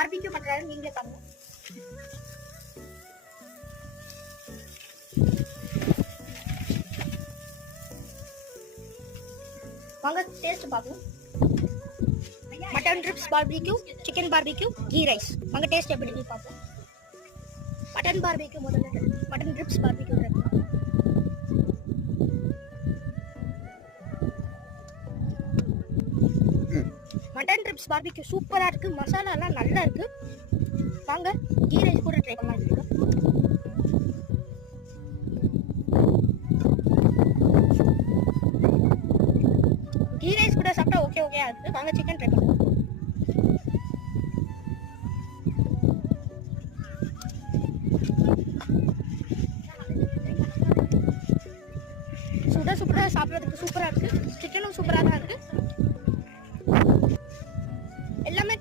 Barbecue பண்றாரு, நீங்களே பாருங்க. வாங்க டேஸ்ட் பார்ப்போம். Mutton ribs barbecue, chicken barbecue, ghee rice. வாங்க டேஸ்ட் எப்படி இருக்கு பார்ப்போம். மட்டன் பார்பிக்யூ முதல்ல, mutton ribs barbecue. Mutton ribs barbecue சூப்பரா இருக்கு, மசாலா எல்லாம் நல்லா இருக்கு. வாங்க கீ ரைஸ் கூட ட்ரை பண்ணலாம். கீ ரைஸ் கூட சாப்பிட்டா ஓகே ஓகே இருக்கு. வாங்க சிக்கன் ட்ரை பண்ணலாம். சுட சுட சாப்பிட்றதுக்கு சூப்பரா இருக்கு. சிக்கனும் சூப்பரா தான் இருக்கு.